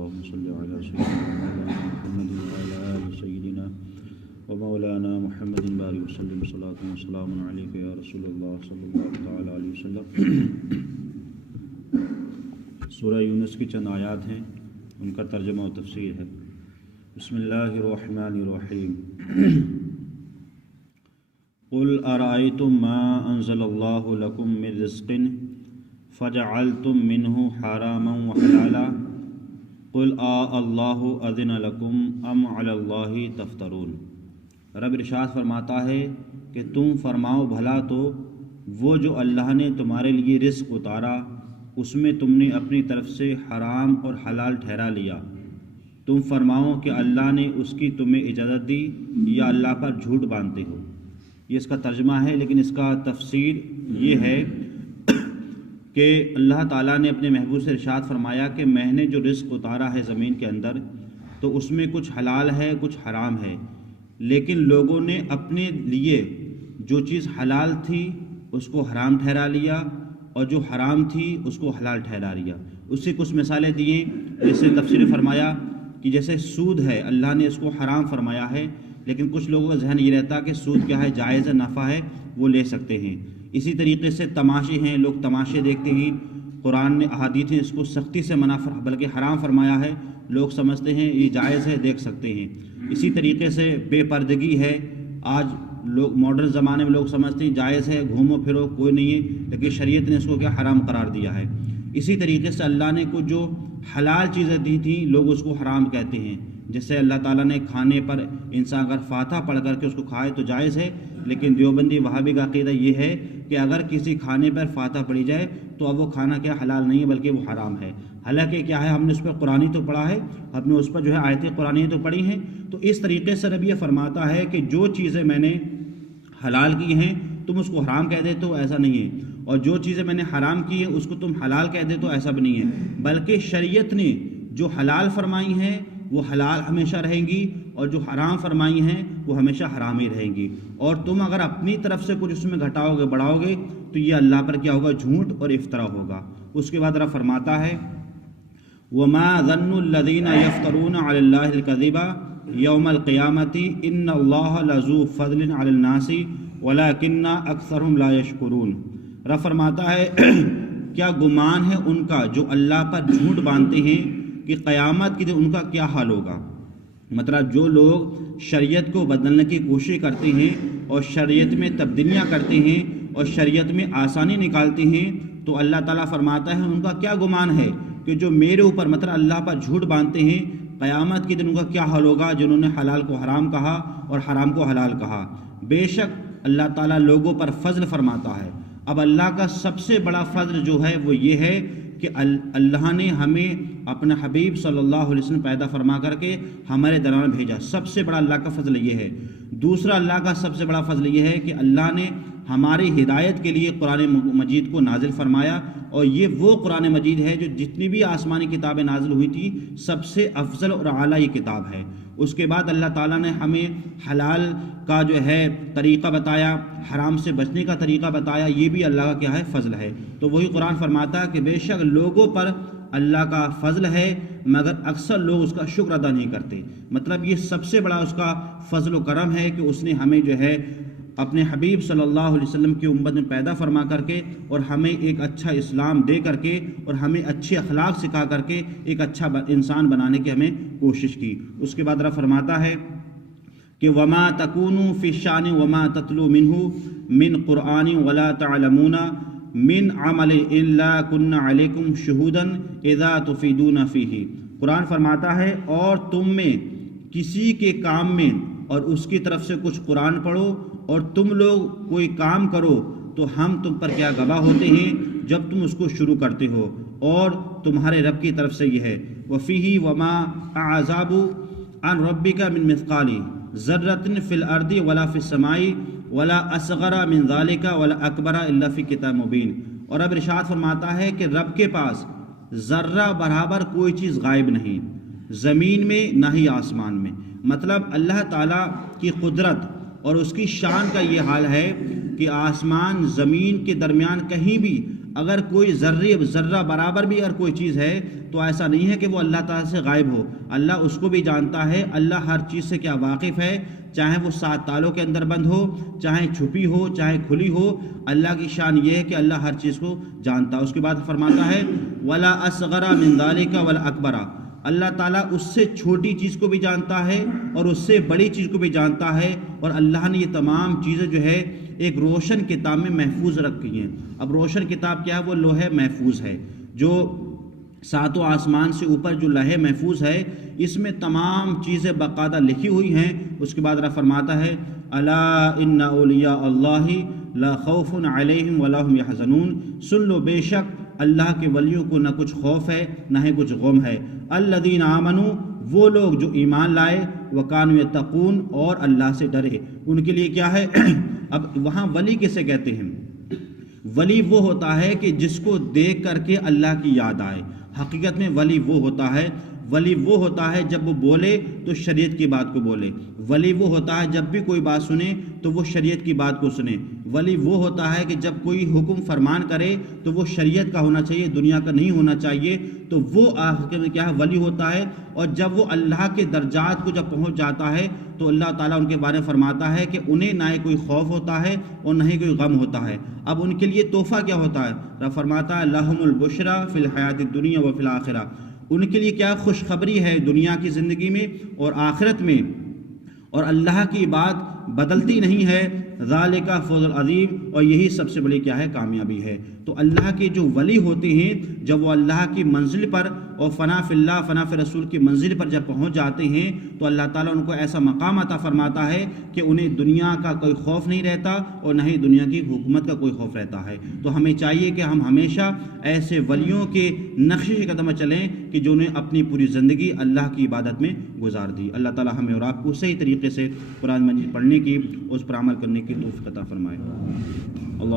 اللهم صل على سيدنا محمد وعلى آل سيدنا ومولانا محمد بارك وسلم صلاة وسلام عليك يا رسول الله صلی اللہ تعالی علیہ وسلم۔ سورہ یونس کی چند آیات ہیں، ان کا ترجمہ و تفسیر ہے۔ بسم اللہ الرحمن الرحیم۔ قل ارأيتم ما انزل اللہ لکم من رزق فجعلتم منه حراما وحلالا قل اللہ اذن لکم ام علی اللہ تفترون۔ رب ارشاد فرماتا ہے کہ تم فرماؤ بھلا تو وہ جو اللہ نے تمہارے لیے رزق اتارا اس میں تم نے اپنی طرف سے حرام اور حلال ٹھہرا لیا، تم فرماؤ کہ اللہ نے اس کی تمہیں اجازت دی یا اللہ پر جھوٹ باندھتے ہو۔ یہ اس کا ترجمہ ہے، لیکن اس کا تفسیر یہ ہے کہ اللہ تعالیٰ نے اپنے محبوب سے ارشاد فرمایا کہ میں نے جو رزق اتارا ہے زمین کے اندر تو اس میں کچھ حلال ہے کچھ حرام ہے، لیکن لوگوں نے اپنے لیے جو چیز حلال تھی اس کو حرام ٹھہرا لیا اور جو حرام تھی اس کو حلال ٹھہرا لیا۔ اس سے کچھ مثالیں دیے، جیسے تفسیر فرمایا کہ جیسے سود ہے، اللہ نے اس کو حرام فرمایا ہے، لیکن کچھ لوگوں کا ذہن یہ رہتا کہ سود کیا ہے، جائز ہے، نفع ہے، وہ لے سکتے ہیں۔ اسی طریقے سے تماشے ہیں، لوگ تماشے دیکھتے ہیں، قرآن نے احادیث نے اس کو سختی سے منع بلکہ حرام فرمایا ہے، لوگ سمجھتے ہیں یہ جائز ہے، دیکھ سکتے ہیں۔ اسی طریقے سے بے پردگی ہے، آج لوگ ماڈرن زمانے میں لوگ سمجھتے ہیں جائز ہے، گھومو پھرو کوئی نہیں ہے، لیکن شریعت نے اس کو کیا حرام قرار دیا ہے۔ اسی طریقے سے اللہ نے کچھ جو حلال چیزیں دی تھیں لوگ اس کو حرام کہتے ہیں، جیسے اللہ تعالیٰ نے کھانے پر انسان اگر فاتحہ پڑھ کر کے اس کو کھائے تو جائز ہے، لیکن دیوبندی وہابی کا عقیدہ یہ ہے کہ اگر کسی کھانے پر فاتحہ پڑھی جائے تو اب وہ کھانا کیا حلال نہیں ہے بلکہ وہ حرام ہے۔ حالانکہ کیا ہے، ہم نے اس پر قرآنی تو پڑھا ہے، ہم نے اس پر جو ہے آیتیں قرآنی تو پڑھی ہیں۔ تو اس طریقے سے رب یہ فرماتا ہے کہ جو چیزیں میں نے حلال کی ہیں تم اس کو حرام کہہ دیتے ہو، ایسا نہیں ہے، اور جو چیزیں میں نے حرام کی ہیں اس کو تم حلال کہہ دیتے ہو، ایسا بھی نہیں ہے، بلکہ شریعت نے جو حلال فرمائی ہیں وہ حلال ہمیشہ رہیں گی اور جو حرام فرمائی ہیں وہ ہمیشہ حرام ہی رہیں گی، اور تم اگر اپنی طرف سے کچھ اس میں گھٹاؤ گے بڑھاؤ گے تو یہ اللہ پر کیا ہوگا، جھوٹ اور افطرا ہوگا۔ اس کے بعد رب فرماتا ہے وَمَا ظَنُّ الَّذِينَ يَفْتَرُونَ عَلَى اللَّهِ الْكَذِبَ يَوْمَ الْقِيَامَةِ إِنَّ اللَّهَ لَذُو فَضْلٍ عَلَى النَّاسِ وَلَكِنَّ أَكْثَرُهُمْ لَا يَشْكُرُونَ۔ رب فرماتا ہے کیا گمان ہے ان کا جو اللہ پر جھوٹ باندھتے ہیں کہ قیامت کے دن ان کا کیا حال ہوگا۔ مطلب جو لوگ شریعت کو بدلنے کی کوشش کرتے ہیں اور شریعت میں تبدیلیاں کرتے ہیں اور شریعت میں آسانی نکالتے ہیں، تو اللہ تعالیٰ فرماتا ہے ان کا کیا گمان ہے کہ جو میرے اوپر مطلب اللہ پر جھوٹ باندھتے ہیں، قیامت کے دن ان کا کیا حال ہوگا جنہوں نے حلال کو حرام کہا اور حرام کو حلال کہا۔ بے شک اللہ تعالیٰ لوگوں پر فضل فرماتا ہے۔ اب اللہ کا سب سے بڑا فضل جو ہے وہ یہ ہے کہ اللہ نے ہمیں اپنا حبیب صلی اللہ علیہ وسلم پیدا فرما کر کے ہمارے درمیان بھیجا، سب سے بڑا اللہ کا فضل یہ ہے۔ دوسرا اللہ کا سب سے بڑا فضل یہ ہے کہ اللہ نے ہماری ہدایت کے لیے قرآن مجید کو نازل فرمایا، اور یہ وہ قرآن مجید ہے جو جتنی بھی آسمانی کتابیں نازل ہوئی تھی سب سے افضل اور اعلیٰ یہ کتاب ہے۔ اس کے بعد اللہ تعالیٰ نے ہمیں حلال کا جو ہے طریقہ بتایا، حرام سے بچنے کا طریقہ بتایا، یہ بھی اللہ کا کیا ہے، فضل ہے۔ تو وہی قرآن فرماتا ہے کہ بے شک لوگوں پر اللہ کا فضل ہے مگر اکثر لوگ اس کا شکر ادا نہیں کرتے۔ مطلب یہ سب سے بڑا اس کا فضل و کرم ہے کہ اس نے ہمیں جو ہے اپنے حبیب صلی اللہ علیہ وسلم کی امت میں پیدا فرما کر کے اور ہمیں ایک اچھا اسلام دے کر کے اور ہمیں اچھے اخلاق سکھا کر کے ایک اچھا انسان بنانے کی ہمیں کوشش کی۔ اس کے بعد رب فرماتا ہے کہ وَمَا تَكُونُوا فِي الشَّأْنِ وَمَا تَتْلُو مِنْهُ مِنْ قُرْآنٍ وَلَا تَعْلَمُونَ مِنْ عَمَلٍ إِلَّا كُنَّا عَلَيْكُمْ شُهُودًا إِذَا تُفِيدُونَ فِيهِ۔ قرآن فرماتا ہے اور تم میں کسی کے کام میں اور اس کی طرف سے کچھ قرآن پڑھو اور تم لوگ کوئی کام کرو تو ہم تم پر کیا گواہ ہوتے ہیں جب تم اس کو شروع کرتے ہو، اور تمہارے رب کی طرف سے یہ ہے وَفِيهِ وَمَا أَعْزَابُ عَنْ رَبِّكَ مِنْ مِثْقَالِ ذَرَّةٍ فِي الْأَرْضِ وَلَا فِي السَّمَاءِ وَلَا أَصْغَرَ مِنْ ذَلِكَ وَلَا أَكْبَرَ إِلَّا فِي كِتَابٍ مُبِينٍ۔ اور اب ارشاد فرماتا ہے کہ رب کے پاس ذرہ برابر کوئی چیز غائب نہیں، زمین میں نہ ہی آسمان میں۔ مطلب اللہ تعالیٰ کی قدرت اور اس کی شان کا یہ حال ہے کہ آسمان زمین کے درمیان کہیں بھی اگر کوئی ذرہ برابر بھی اگر کوئی چیز ہے تو ایسا نہیں ہے کہ وہ اللہ تعالیٰ سے غائب ہو، اللہ اس کو بھی جانتا ہے۔ اللہ ہر چیز سے کیا واقف ہے، چاہے وہ 7 تالوں کے اندر بند ہو، چاہے چھپی ہو، چاہے کھلی ہو، اللہ کی شان یہ ہے کہ اللہ ہر چیز کو جانتا ہے۔ اس کے بعد فرماتا ہے وَلَا أَصْغَرَ مِنْ ذَلِكَ وَلَا أَكْبَرَ، اللہ تعالیٰ اس سے چھوٹی چیز کو بھی جانتا ہے اور اس سے بڑی چیز کو بھی جانتا ہے، اور اللہ نے یہ تمام چیزیں جو ہے ایک روشن کتاب میں محفوظ رکھی ہیں۔ اب روشن کتاب کیا ہے؟ وہ لوح محفوظ ہے، جو 7 آسمان سے اوپر جو لوح محفوظ ہے، اس میں تمام چیزیں باقاعدہ لکھی ہوئی ہیں۔ اس کے بعد فرماتا ہے الا ان اولیاء اللہ لا خوف علیہم ولا هم يحزنون، سن لو بے شک اللہ کے ولیوں کو نہ کچھ خوف ہے نہ ہی کچھ غم ہے۔ الذین آمنوا، وہ لوگ جو ایمان لائے، وکانوا یتقون، اور اللہ سے ڈرے، ان کے لیے کیا ہے؟ اب وہاں ولی کسے کہتے ہیں؟ ولی وہ ہوتا ہے کہ جس کو دیکھ کر کے اللہ کی یاد آئے۔ حقیقت میں ولی وہ ہوتا ہے جب وہ بولے تو شریعت کی بات کو بولے، ولی وہ ہوتا ہے جب بھی کوئی بات سنے تو وہ شریعت کی بات کو سنے، ولی وہ ہوتا ہے کہ جب کوئی حکم فرمان کرے تو وہ شریعت کا ہونا چاہیے، دنیا کا نہیں ہونا چاہیے، تو وہ حقیقت میں کیا ہے؟ ولی ہوتا ہے۔ اور جب وہ اللہ کے درجات کو جب پہنچ جاتا ہے تو اللہ تعالیٰ ان کے بارے میں فرماتا ہے کہ انہیں نہ ہی کوئی خوف ہوتا ہے اور نہ ہی کوئی غم ہوتا ہے۔ اب ان کے لیے تحفہ کیا ہوتا ہے؟ فرماتا ہے لہم البشریٰ فی الحیات الدنیا وفی الآخرہ، ان کے لیے کیا خوشخبری ہے دنیا کی زندگی میں اور آخرت میں، اور اللہ کی بات بدلتی نہیں ہے۔ ذالک فوز العظیم، اور یہی سب سے بڑی کیا ہے؟ کامیابی ہے۔ تو اللہ کے جو ولی ہوتے ہیں، جب وہ اللہ کی منزل پر اور فنا فی اللہ فنا فی رسول کی منزل پر جب پہنچ جاتے ہیں تو اللہ تعالیٰ ان کو ایسا مقام عطا فرماتا ہے کہ انہیں دنیا کا کوئی خوف نہیں رہتا اور نہ ہی دنیا کی حکومت کا کوئی خوف رہتا ہے۔ تو ہمیں چاہیے کہ ہم ہمیشہ ایسے ولیوں کے نقش قدم چلیں کہ جو نے اپنی پوری زندگی اللہ کی عبادت میں گزار دی۔ اللہ تعالیٰ ہمیں اور آپ کو صحیح طریقے سے قرآن مجید پڑھنے کی، اس پر عمل کرنے کی توفیق عطا فرمائے۔ اللہ